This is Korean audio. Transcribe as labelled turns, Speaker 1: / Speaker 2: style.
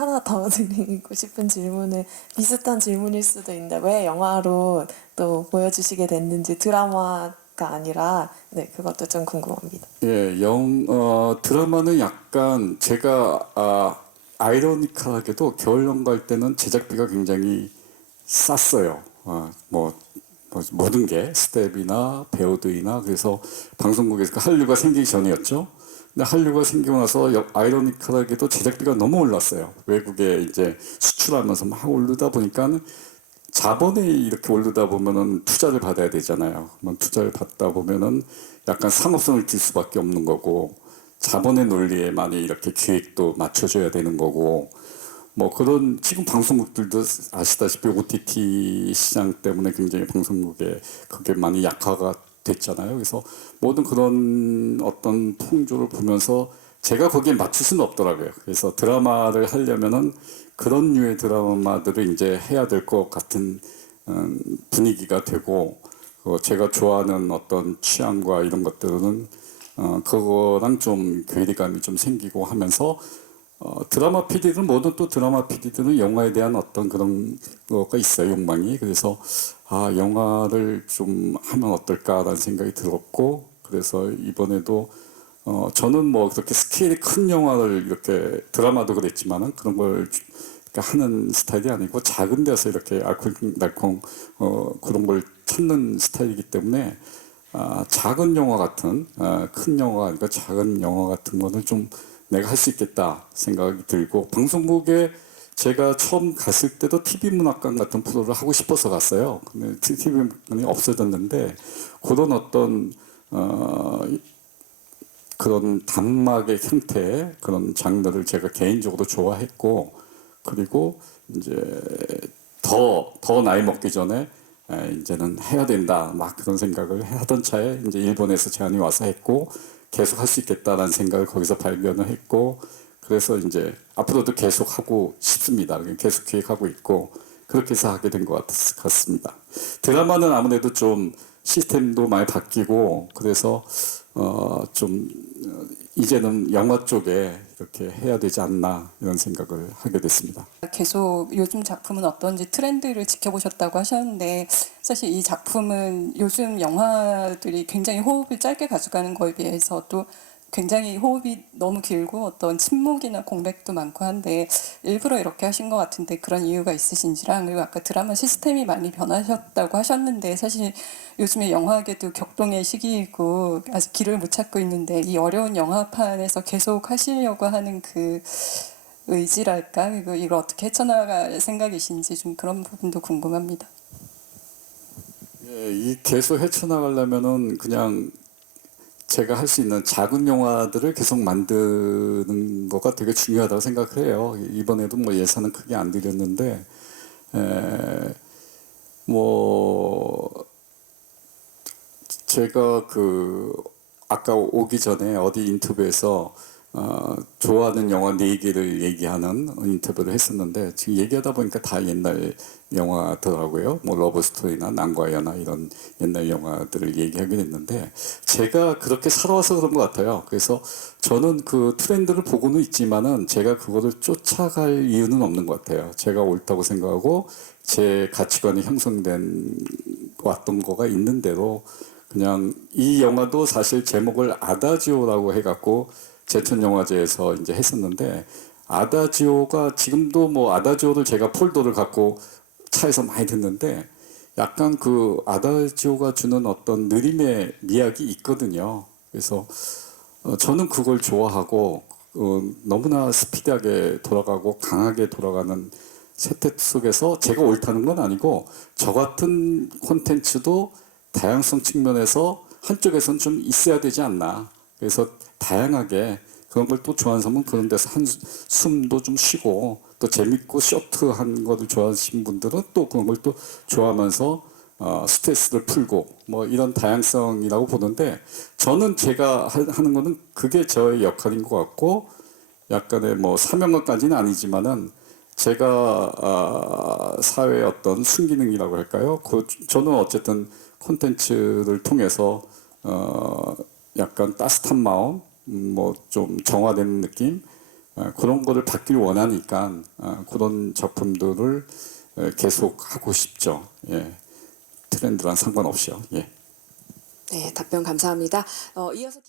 Speaker 1: 하나 더 드리고 싶은 질문은 비슷한 질문일 수도 있는데 왜 영화로 또 보여주시게 됐는지 드라마가 아니라 네 그것도 좀 궁금합니다.
Speaker 2: 예, 영 어, 드라마는 약간 제가 아, 아이러니컬하게도 겨울 연가 할 때는 제작비가 굉장히 쌌어요. 아, 뭐, 뭐 모든 게 스텝이나 배우들이나 그래서 방송국에서 그 한류가 생기기 전이었죠. 근데 한류가 생기고 나서 여- 아이러니컬하게도 제작비가 너무 올랐어요. 외국에 이제 수출하면서 막 오르다 보니까 자본이 이렇게 오르다 보면은 투자를 받아야 되잖아요. 그러면 투자를 받다 보면은 약간 상업성을 질 수밖에 없는 거고 자본의 논리에 많이 이렇게 기획도 맞춰줘야 되는 거고 뭐 그런 지금 방송국들도 아시다시피 OTT 시장 때문에 굉장히 방송국에 그게 많이 약화가 됐잖아요. 그래서 모든 그런 어떤 통조를 보면서 제가 거기에 맞출 수는 없더라고요. 그래서 드라마를 하려면은 그런 류의 드라마들을 이제 해야 될 것 같은 음, 분위기가 되고 어, 제가 좋아하는 어떤 취향과 이런 것들은 어, 그거랑 좀 괴리감이 좀 생기고 하면서 어, 드라마 PD들은 모든 또 드라마 PD들은 영화에 대한 어떤 그런 거가 있어요 욕망이. 그래서 아 영화를 좀 하면 어떨까라는 생각이 들었고 그래서 이번에도 어, 저는 뭐 그렇게 스케일이 큰 영화를 이렇게 드라마도 그랬지만은 그런 걸 이렇게 하는 스타일이 아니고 작은 데서 이렇게 알콩달콩 어, 그런 걸 찾는 스타일이기 때문에 아, 작은 영화 같은 아, 큰 영화가 아니라 작은 영화 같은 거는 좀 내가 할 수 있겠다 생각이 들고 방송국에 제가 처음 갔을 때도 TV 문학관 같은 프로를 하고 싶어서 갔어요. 근데 TV 문학관이 없어졌는데 그런 어떤 어, 그런 단막의 형태 그런 장르를 제가 개인적으로 좋아했고 그리고 이제 더더 나이 먹기 전에 에, 이제는 해야 된다 막 그런 생각을 하던 차에 이제 일본에서 제안이 와서 했고 계속 할 수 있겠다라는 생각을 거기서 발견을 했고 그래서 이제 앞으로도 계속 하고 싶습니다. 계속 기획하고 있고 그렇게 해서 하게 된 것 같습니다. 드라마는 아무래도 좀 시스템도 많이 바뀌고 그래서 어 좀 이제는 영화 쪽에 이렇게 해야 되지 않나 이런 생각을 하게 됐습니다.
Speaker 3: 계속 요즘 작품은 어떤지 트렌드를 지켜보셨다고 하셨는데 사실 이 작품은 요즘 영화들이 굉장히 호흡을 짧게 가져가는 거에 비해서도 굉장히 호흡이 너무 길고 어떤 침묵이나 공백도 많고 한데 일부러 이렇게 하신 것 같은데 그런 이유가 있으신지랑 그리고 아까 드라마 시스템이 많이 변하셨다고 하셨는데 사실 요즘에 영화계도 격동의 시기이고 아직 길을 못 찾고 있는데 이 어려운 영화판에서 계속 하시려고 하는 그 의지랄까 그리고 이걸 어떻게 헤쳐나갈 생각이신지 좀 그런 부분도 궁금합니다.
Speaker 2: 예, 이 계속 헤쳐나가려면은 그냥 제가 할 수 있는 작은 영화들을 계속 만드는 거가 되게 중요하다고 생각을 해요. 이번에도 뭐 예산은 크게 안 들였는데, 에, 뭐, 제가 그, 아까 오기 전에 어디 인터뷰에서 어, 좋아하는 영화 네 개를 얘기하는 인터뷰를 했었는데 지금 얘기하다 보니까 다 옛날 영화더라고요. 뭐 러브 스토리나 난과 연하 이런 옛날 영화들을 얘기하게 됐는데 제가 그렇게 살아와서 그런 것 같아요. 그래서 저는 그 트렌드를 보고는 있지만은 제가 그거를 쫓아갈 이유는 없는 것 같아요. 제가 옳다고 생각하고 제 가치관이 형성된 왔던 거가 있는 대로 그냥 이 영화도 사실 제목을 아다지오라고 해갖고 제천 영화제에서 이제 했었는데 아다지오가 지금도 뭐 아다지오를 제가 폴더를 갖고 차에서 많이 듣는데 약간 그 아다지오가 주는 어떤 느림의 미학이 있거든요. 그래서 어, 저는 그걸 좋아하고 어, 너무나 스피드하게 돌아가고 강하게 돌아가는 세태 속에서 제가 옳다는 건 아니고 저 같은 콘텐츠도 다양성 측면에서 한쪽에선 좀 있어야 되지 않나. 그래서 다양하게 그런 걸 또 좋아하는 사람은 그런 데서 한 숨도 좀 쉬고 또 재밌고 쇼트한 거를 좋아하시는 분들은 또 그런 걸 또 좋아하면서 어, 스트레스를 풀고 뭐 이런 다양성이라고 보는데 저는 제가 하- 하는 거는 그게 저의 역할인 것 같고 약간의 뭐 사명감까지는 아니지만은 제가 아, 사회의 어떤 순기능이라고 할까요? 그 저는 어쨌든 콘텐츠를 통해서 어, 약간 따뜻한 마음, 뭐 좀 정화되는 느낌, 어, 그런 거를 받길 원하니까 어, 그런 작품들을 어, 계속 하고 싶죠. 예. 트렌드랑 상관없이요. 예.
Speaker 4: 네, 답변 감사합니다. 어, 이어서.